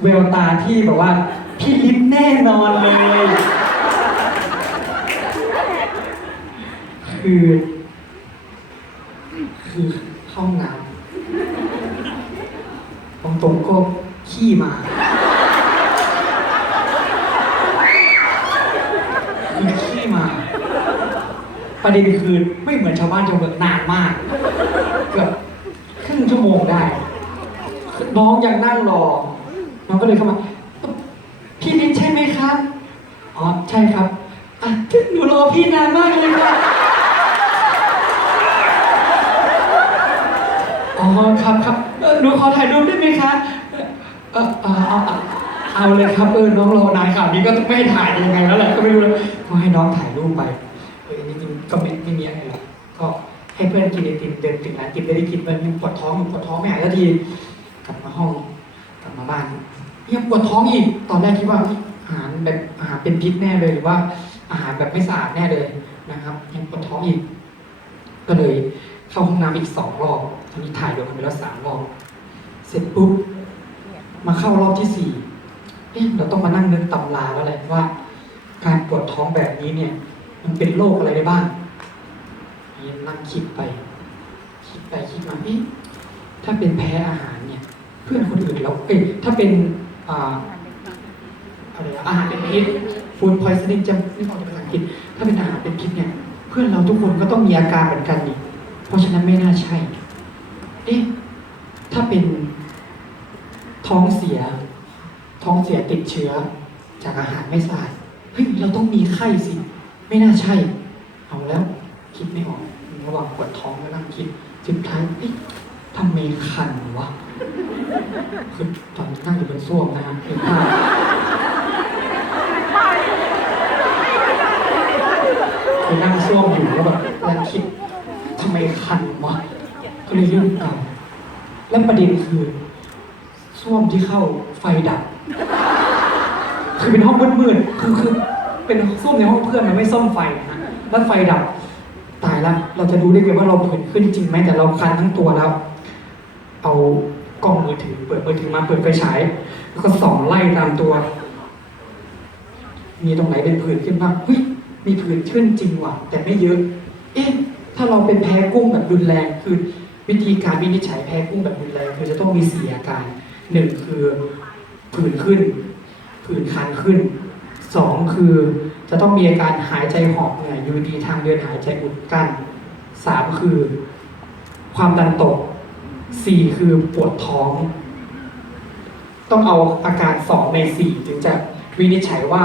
แววตาที่แบบว่า พี่ลิ้นแน่นอนเลย คือ คือเข้าห้องน้ำตรงตรงก็ขี้มาคือขี้มา ประเด็นคือไม่เหมือนชาวบ้านชาวเมืองนานมาก เกือบครึ่งชั่วโมงได้ น้องยังนั่งรอ น้องก็เลยเข้ามา พี่นิดใช่ไหมครับ อ๋อ ใช่ครับอะหนูรอพี่นานมากเลยค่ะอ๋อ ครับครับหนูขอถ่ายรูปได้ไหมคะเออเออเอาเลยครับเออน้องรอนานข่าวนี้ก็ไม่ให้ถ่ายยังไงแล้วแหละก็ไม่รู้แล้วก็ให้น้องถ่ายรูปไปเออนี่จริงก็ไม่ไม่มีอะไรหรอกก็ให้เพื่อนกินไอติมเดินถึงร้านกินได้กินมันยังปวดท้องอยู่ปวดท้องไม่หายสักทีกลับมาห้องกลับมาบ้าน ยังปวดท้องอีก ตอนแรกคิดว่าอาหารแบบอาหารเป็นพิษแน่เลยหรือว่า อาหารแบบไม่สะอาดแน่เลยนะครับ ยังปวดท้องอีก ก็เลยเข้าห้องน้ำอีกสองรอบตอนนี้ถ่ายรวกันไปแล้วสามรอบเสร็จปุ๊บมาเข้ารอบที่สี่เอ๊ะเราต้องมานั่งนึกตำราแล้วแหละว่า การปวดท้องแบบนี้เนี่ย มันเป็นโรคอะไรได้บ้างนั่งคิดไป คิดไปคิดมาเอ๊ะถ้าเป็นแพ้อาหารเนี่ย เพื่อนคนอื่นแล้วเอ้ยถ้าเป็น อ่าอะไรอะอาหารเป็นพิษ food poisoning จะไม่บอกเป็นภาษาอังกฤษถ้าเป็นอาหารเป็นพิษเนี่ย เพื่อนเราทุกคนก็ต้องมีอาการเหมือนกันนี่เพราะฉะนั้นไม่น่าใช่เอ๊ะถ้าเป็นท้องเสีย ท้องเสียติดเชื้อ จากอาหารไม่สะอาดเฮ้ยเราต้องมีไข้สิ ไม่น่าใช่ เอาแล้ว คิดไม่ออกระหว่างปวดท้องก็นั่งคิดสุดท้ายเอ๊ะทำไมคันวะ คือตอนนั่งอยู่บนส้วมนะฮะคือผ้าคือนั่งส้วมอยู่แล้วแบบนั่งคิดทำไมคันวะก็เลยยื่นเอาและประเด็นคือส้วมที่เข้าไฟดับ คือเป็นห้องมืดๆคือคือเป็นส้วมในห้องเพื่อนมันไม่ซ่อมไฟนะฮะแล้วไฟดับ ตายแล้วเราจะรู้ได้ไงว่าเราผื่นขึ้นจริงไหมแต่เราคันทั้งตัวแล้ว เอา กล้องมือถือ เปิดมือถือมาเปิดไฟฉาย แล้วก็ส่องไล่ตามตัว มีตรงไหนเป็นผื่นขึ้นบ้างเฮ้ยมีผื่นขึ้นจริงว่ะแต่ไม่เยอะ เอ๊ะถ้าเราเป็นแพ้กุ้งแบบรุนแรงคือวิธีการวินิจฉัยแพ้กุ้งแบบรุนแรงคือจะต้องมีสี่อาการหนึ่งคือผื่นขึ้น ผื่นคันขึ้นสองคือจะต้องมีอาการหายใจหอบเหนื่อยอยู่ดีทางเดินหายใจอุดกั้นสามคือ ความดันตก สี่คือปวดท้อง ต้องเอาอาการสองในสี่ถึงจะวินิจฉัยว่า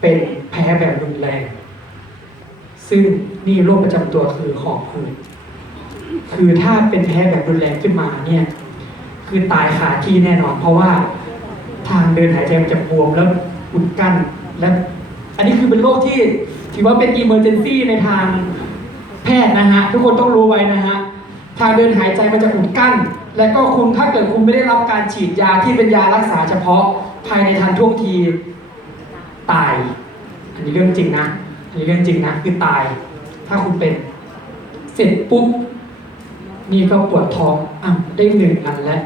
เป็นแพ้แบบรุนแรง ซึ่งนี่โรคประจำตัวคือหอบหืดคือถ้าเป็นแพ้แบบรุนแรงขึ้นมาเนี่ย คือตายขาที่แน่นอน เพราะว่าทางเดินหายใจมันจะบวมแล้วอุดกั้นและอันนี้คือเป็นโรคที่ถือว่าเป็นอีเมอร์เจนซี่ในทางแพทย์นะฮะ ทุกคนต้องรู้ไว้นะฮะ ทางเดินหายใจมันจะอุดกั้น และก็คุณถ้าเกิดคุณไม่ได้รับการฉีดยาที่เป็นยารักษาเฉพาะภายในทันท่วงทีตาย อันนี้เรื่องจริงนะ อันนี้เรื่องจริงนะคือตาย ถ้าคุณเป็นเสร็จปุ๊บนี่ก็ปวดท้องอะได้หนึ่งอันแล้ว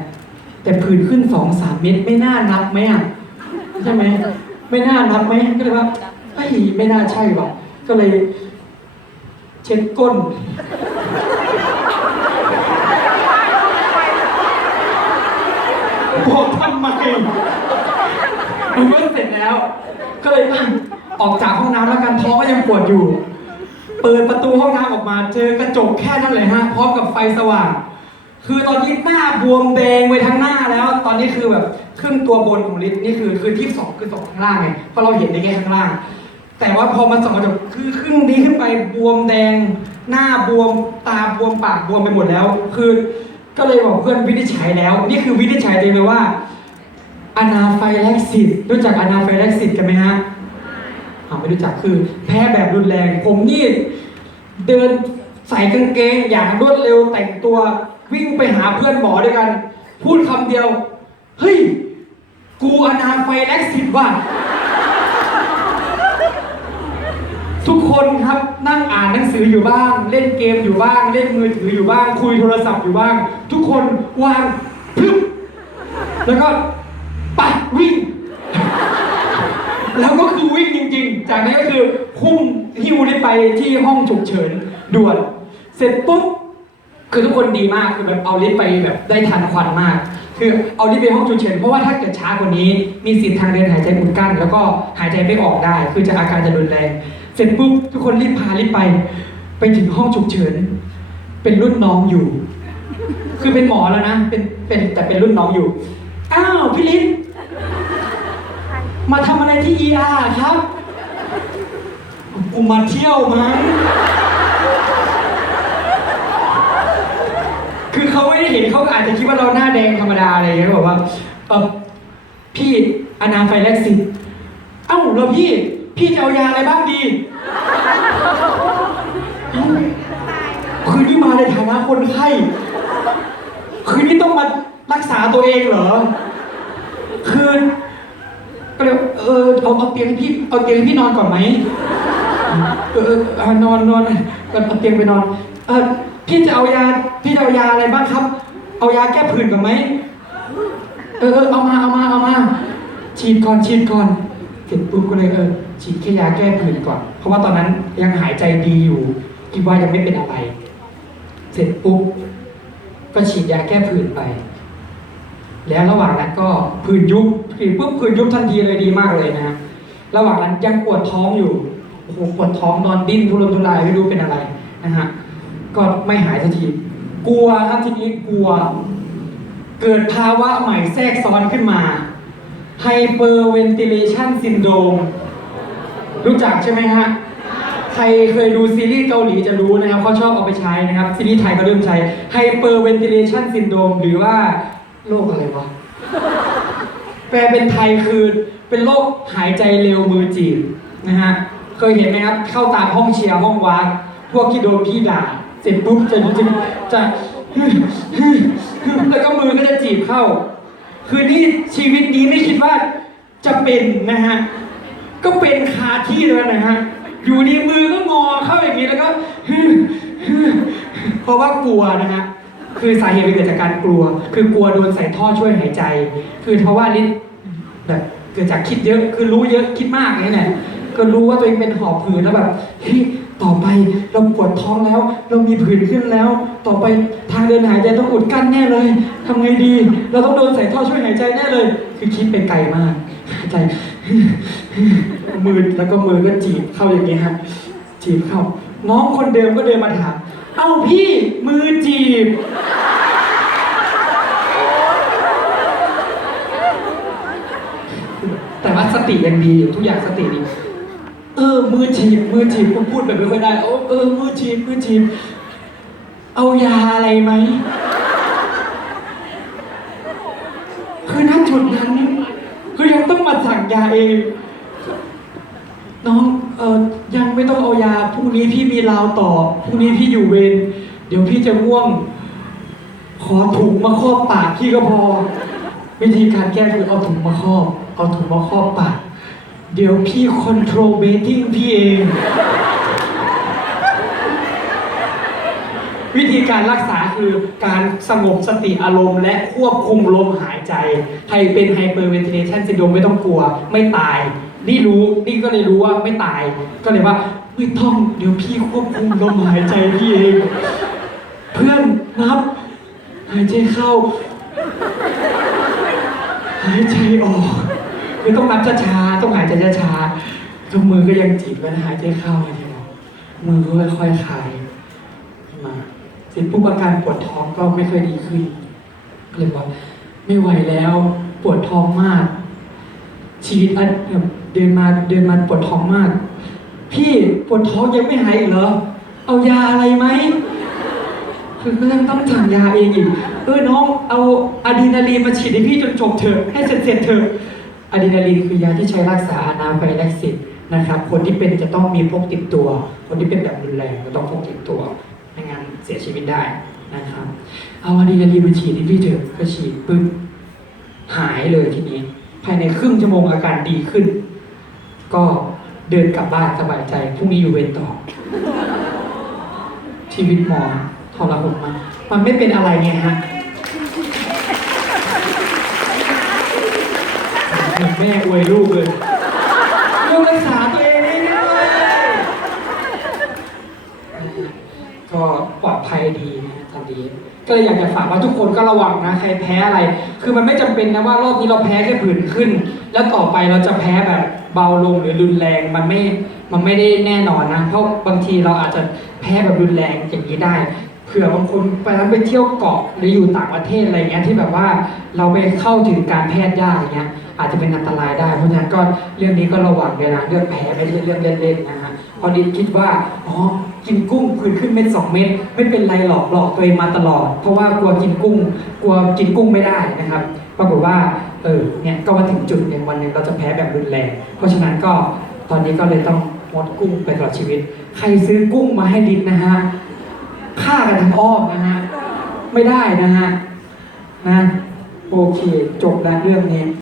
แต่ผื่นขึ้นสองสามเม็ดไม่น่านับไหมอะใช่ไหมไม่น่านับไหมก็เลยว่าเฮ้ไม่น่าใช่หรอกก็เลย เช็ดก้น บอกทำไมมันเพิ่งเสร็จแล้ว ก็เลยออกจากห้องน้ำแล้วกันท้องก็ยังปวดอยู่ เปิดประตูห้องน้ำออกมาเจอกระจกแค่นั้นเลยฮะพร้อมกับไฟสว่าง คือตอนนี้หน้าบวมแดงไปทั้งหน้าแล้ว ตอนนี้คือแบบครึ่งตัวบนของลิฟต์นี่คือคือที่สองคือสองข้างล่างไงเพราะเราเห็นได้แค่ข้างล่าง แต่ว่าพอมันส่องกระจกคือครึ่งนี้ขึ้นไปบวมแดง หน้าบวมตาบวมปากบวมไปหมดแล้ว คือก็เลยบอกเพื่อนวินิจฉัยแล้ว นี่คือวินิจฉัยเองเลยว่า อนาไฟแลกซิสรู้จักอนาไฟแลกซิสกันไหมฮะอ่าไม่รู้จักคือแพ้แบบรุนแรง ผมนี่เดินใส่กางเกงอย่างรวดเร็วแต่งตัววิ่งไปหาเพื่อนหมอด้วยกัน พูดคำเดียว เฮ้ย กูอนาไฟแลกซิสว่ะทุกคนครับนั่งอ่านหนังสืออยู่บ้าง เล่นเกมอยู่บ้าง เล่นมือถืออยู่บ้าง คุยโทรศัพท์อยู่บ้าง ทุกคนวางพึบแล้วก็ ไปวิ่ง แล้วก็คือวิ่งจริง ๆ จากนี้นก็คือพุ่งหิ้วได้ไปที่ห้องฉุกเฉินด่วน เสร็จปุ๊บคือทุกคนดีมากคือแบบเอาลิฟต์ไปแบบได้ทันควันมาก คือเอาลิฟต์ไปห้องฉุกเฉินเพราะว่าถ้าเกิดช้ากว่านี้มีสิทธิ์ทางเดินหายใจอุดกั้น แล้วก็หายใจไม่ออกได้ คือจะอาการจะรุนแรง เสร็จปุ๊บทุกคนรีบพาลิฟต์ไป ไปถึงห้องฉุกเฉิน เป็นรุ่นน้องอยู่ คือเป็นหมอแล้วนะเป็นเป็นแต่เป็นรุ่นน้องอยู่อ้าวพี่ลิฟต์ มาทำอะไรที่ ER ครับ กูมาเที่ยวมั้ง คือเขาไม่ได้เห็นเขาอาจจะคิดว่าเราหน้าแดงธรรมดาอะไรอย่างเงี้ยบอกว่าเออพี่อนาไฟแล็กซิสเอ้าแล้วพี่ พี่จะเอายาอะไรบ้างดีคืนนี้มาในฐานะคนไข้ คืนนี้ต้องมารักษาตัวเองเหรอ เลยเออเอาเอาเตียงพี่เอาเตียงพี่นอนก่อนไหมเออเออเออนอนนอนก็เอาเตียงไปนอน เออพี่จะเอายาพี่จะเอายาอะไรบ้างครับ เอายาแก้ผื่นก่อนไหมเออเออเอามาเอามาเอามาฉีดก่อนฉีดก่อนเสร็จปุ๊บก็เลยเออฉีดแค่ยาแก้ผื่นก่อน เพราะว่าตอนนั้นยังหายใจดีอยู่คิดว่ายังไม่เป็นอะไร เสร็จปุ๊บก็ฉีดยาแก้ผื่นไป แล้วระหว่างนั้นก็ผื่นยุบฉีดปุ๊บผื่นยุบทันทีเลยดีมากเลยนะระหว่างนั้นยังปวดท้องอยู่โอ้โหปวดท้องนอนดิ้นทุรนทุรายไม่รู้เป็นอะไรนะฮะก็ไม่หายสักทีกลัวครับทีนี้กลัว เกิดภาวะใหม่แทรกซ้อนขึ้นมา hyperventilation syndrome รู้จักใช่ไหมฮะใครเคยดูซีรีส์เกาหลีจะรู้นะครับเขาชอบเอาไปใช้นะครับ ซีรีส์ไทยก็เริ่มใช้ hyperventilation syndrome หรือว่า โรคอะไรวะ แปลเป็นไทยคือเป็นโรคหายใจเร็วมือจีบนะฮะ เคยเห็นไหมครับ เข้าตามห้องเชียร์ห้องวากพวกที่โดนพี่ด่าเสร็จปุ๊บจะจะจะแล้วก็มือก็จะจีบเข้า คือนี่ชีวิตนี้ไม่คิดว่าจะเป็นนะฮะ ก็เป็นคาที่เลยนะฮะ อยู่ดีมือก็งอเข้าอย่างนี้แล้วก็เพราะว่ากลัวนะฮะ คือสาเหตุมันเกิดจากการกลัว คือกลัวโดนใส่ท่อช่วยหายใจ คือเพราะว่าลิ้นแบบเกิดจากคิดเยอะคือรู้เยอะคิดมากนี่แหละก็รู้ว่าตัวเองเป็นหอบผืดแล้วแบบเฮ้ยต่อไปเราปวดท้องแล้ว เรามีผื่นขึ้นแล้ว ต่อไปทางเดินหายใจต้องอุดกั้นแน่เลยทำไงดี เราต้องโดนใส่ท่อช่วยหายใจแน่เลย คือคิดไปไกลมากหายใจมือแล้วก็มือก็จีบเข้าอย่างนี้ครับจีบเข้า น้องคนเดิมก็เดินมาถามเอ้าพี่มือจีบ แต่ว่า สติยังดีอยู่ทุกอย่างสติดีเออมือจีบมือจีบพูดแบบไม่ค่อยได้โอ้เออมือจีบมือจีบเอายาอะไรไหมคือณจุดนั้นคือยังต้องมาสั่งยาเองน้องเออยังไม่ต้องเอายาพรุ่งนี้พี่มีราวต่อพรุ่งนี้พี่อยู่เวรเดี๋ยวพี่จะง่วง ขอถุงมาครอบปากพี่ก็พอ วิธีการแก้คือเอาถุงมาครอบ เอาถุงมาครอบปากเดี๋ยวพี่คอนโทรลเบทิ้งพี่เอง วิธีการรักษาคือการสงบสติอารมณ์และควบคุมลมหายใจ ใครเป็นไฮเปอร์เวนทิเลชันซินโดมไม่ต้องกลัว ไม่ตาย นี่รู้ นี่ก็เลยรู้ว่าไม่ตาย ก็เลยว่าไม่ต้อง เดี๋ยวพี่ควบคุมลมหายใจพี่เอง เพื่อนนับ หายใจเข้า หายใจออก คือต้องนับช้าๆต้องหายใจช้าๆทุกมือก็ยังจีบแล้วนหายใจเข้าหายใจออกมือก็ค่อยๆคลายมาเสร็จปุ๊บอาการปวดท้องก็ไม่เคยดีขึ้นเลยว่าไม่ไหวแล้วปวดท้องมาก ชีวิตอันแบบเดินมาเดินมาปวดท้องมาก พี่ปวดท้องยังไม่หายอีกเหรอ เอายาอะไรไหมคือก็ยังต้องสั่งยาเองอีกเออน้องเอาอะดรีนาลีนมาฉีดให้พี่จนจบเถอะให้เสร็จเสร็จเถอะ อะดรีนาลีนคือยาที่ใช้รักษาอนาไฟแลกซิสนะครับคนที่เป็นจะต้องมีพกติดตัว คนที่เป็นแบบรุนแรงจะต้องพกติดตัวไม่งั้นเสียชีวิตได้นะครับเอาอะดรีนาลีนมาฉีดให้พี่เถอะก็ฉีดปึ๊บหายเลยทีนี้ ภายในครึ่งชั่วโมงอาการดีขึ้น ก็เดินกลับบ้านสบายใจพรุ่งนี้อยู่เวรต่อ ชีวิตหมอทรหดมากมันไม่เป็นอะไรไงฮะ เหมือนแม่อวยลูกเลยลูกรักษาตัวเองได้ด้วยก็ปลอดภัยดีนะตอนนี้ก็เลยอยากจะฝากว่าทุกคนก็ระวังนะใครแพ้อะไร คือมันไม่จำเป็นนะว่ารอบนี้เราแพ้แค่ผื่นขึ้น แล้วต่อไปเราจะแพ้แบบเบาลงหรือรุนแรงมันไม่มันไม่ได้แน่นอนนะ เพราะบางทีเราอาจจะแพ้แบบรุนแรงอย่างนี้ได้ ผื่อบางคนไปนั้นไปเที่ยวเกาะหรืออยู่ต่างประเทศอะไรเงี้ยที่แบบว่าเราไปเข้าถึงการแพทย์ยากอย่างเงี้ยอาจจะเป็นอันตรายได้เพราะฉะนั้นก็เรื่องนี้ก็ระวังด้วยนะเรื่องแผลไม่ใช่เรื่องเล่นๆนะฮะพอดีคิดว่าอ๋อกินกุ้งคืนขึ้นเม็ดสองเม็ดไม่เป็นไรหรอกหลอกตัวเองมาตลอด เพราะว่ากลัวกินกุ้ง กลัวกินกุ้งไม่ได้นะครับปรากฏว่าเออเนี่ยก็มาถึงจุดหนึ่งวันหนึ่งเราจะแพ้แบบรุนแรง เพราะฉะนั้นก็ตอนนี้ก็เลยต้องงดกุ้งไปตลอดชีวิต ใครซื้อกุ้งมาให้ดินนะฮะ ฆ่ากันทั้งอ้อมนะฮะ ไม่ได้นะฮะนะโอเค จบแล้วเรื่องนี้